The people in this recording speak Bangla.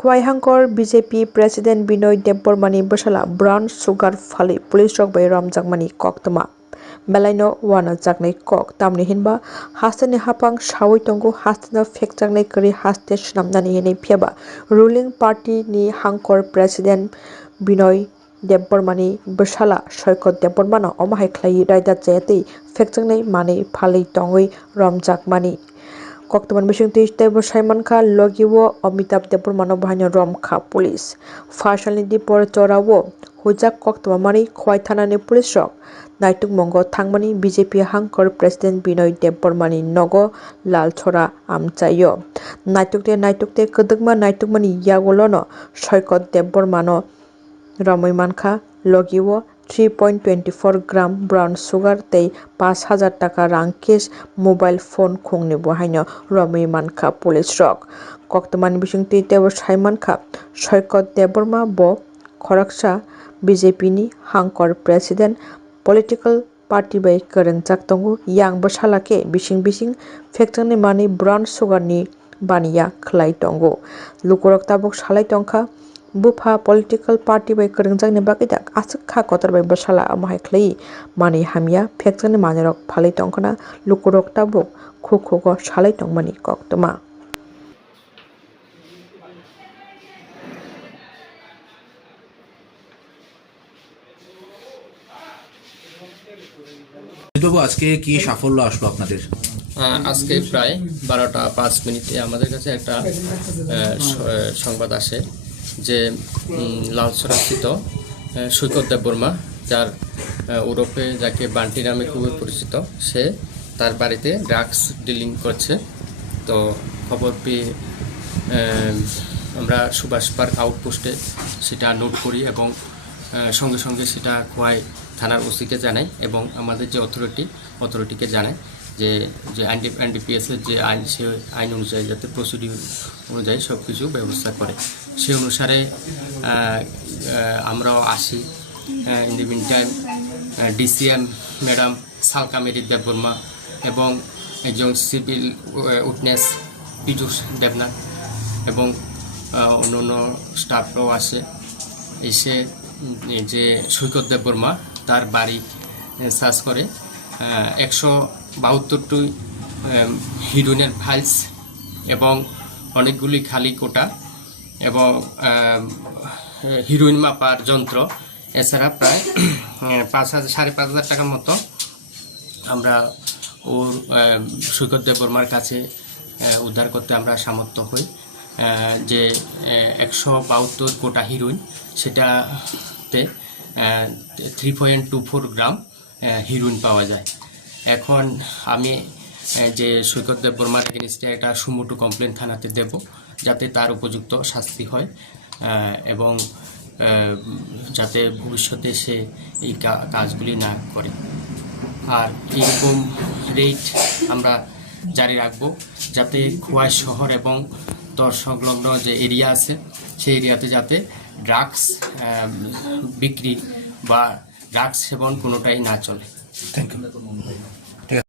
খোয়াইহাংকর বিজেপি প্রেসিডেন্ট বিনয় দেববর্মাनि বসাला ब्राउन सुगार फालि पुलिस रक bai ramjakmani koktoma belaino wana jaknai kok tamni hinba hasteni hapang sawui tongo hasteno fekjaknai kari haste swnamnani hinui phiaba ruling party ni hangkor president Binoy Debbormani bosala Soikot Debbormano omahai khlai raida jayatei fekjaknai manui falei tongoi ramjakmani Koktoman bisingtui tebo Saimanka Logiwo Amitabh Debbormano bahino Romkha Police Fasalni dipor chorawo hujak Koktomani Khwai Thanani Police rok Naituk Mongo Thangmani BJP Hangkor President Binoy Debbormani Nogo Lalchora amchaio Naitukte Kedekma Naitukmani Yagolono Soikot Debbormano Ramoi Mankha Logiwo 3.24 gram brown sugar tei 5000 taka rang cash mobile phone khungni bohaino Ramoi Mankha police rok Koktomani bisingtui tebo Saimankha Soikot Debborma bo Khoraksa BJP ni Hangkor president political party bai kwrwngjak tongo yang bosalake bising fekjaknai manui brown sugar ni baniya khlai tongo lukurok tabuk salai tongkha Bufa political party bai kwrwngjak bagui dak asuk kha kotor bai bosala amahai khlai manui hamya fekjaknai manui rok phalai tongkhana lukurok tabuk khugo salai tongmani koktoma বাবু আজকে কি সাফল্য আসলো আপনাদের? আজকে প্রায় 12টা 5 মিনিটে আমাদের কাছে একটা সংবাদ আসে যে লালছড়াস্থিত সৈকত দেববর্মা যার ওরফে যাকে বান্টি নামে খুবই পরিচিত সে তার বাড়িতে ড্রাগস ডিলিং করছে। তো খবর পেয়ে আমরা সুভাষ পার্ক আউটপোস্টে সেটা নোট করি এবং সঙ্গে সঙ্গে সেটা খোয়াই থানার ওসিকে জানাই এবং আমাদের যে অথরিটিকে জানাই যে এনডিপিএসের যে আইন সে আইন অনুযায়ী যাতে প্রসিডিউর অনুযায়ী সব কিছু ব্যবস্থা করে সেই অনুসারে আমরাও আসি। In the meantime DCM madam Salkameri Debbarma এবং একজন সিভিল উইটনেস পীযুষ দেবনাথ এবং অন্যান্য স্টাফরাও আসে এসে যে সৈকত দেববর্মা তার বাড়ি সার্চ করে 172টি হিরোইনের ফাইলস এবং অনেকগুলি খালি কোটা এবং হিরোইন মাপার যন্ত্র এছাড়া প্রায় 5,000 টাকার মতো আমরা ওর সৈকত দেববর্মার কাছে উদ্ধার করতে আমরা সামর্থ্য হই। যে 172 কোটা হিরোইন সেটাতে 3.24 গ্রাম হিরোইন পাওয়া যায়। এখন আমি যে সৈকত দেববর্মার এগেইনস্টে একটা সুমোটো কমপ্লেন থানাতে দেব যাতে তার উপযুক্ত শাস্তি হয় এবং যাতে ভবিষ্যতে সে এই কাজগুলি না করে। আর এরকম রেট আমরা জারি রাখবো যাতে খোয়াই শহর এবং তর সংলগ্ন যে এরিয়া আছে সেই এরিয়াতে যাতে ড্রাগস বিক্রি বা ড্রাগস সেবন কোনোটাই না চলে। Thank you.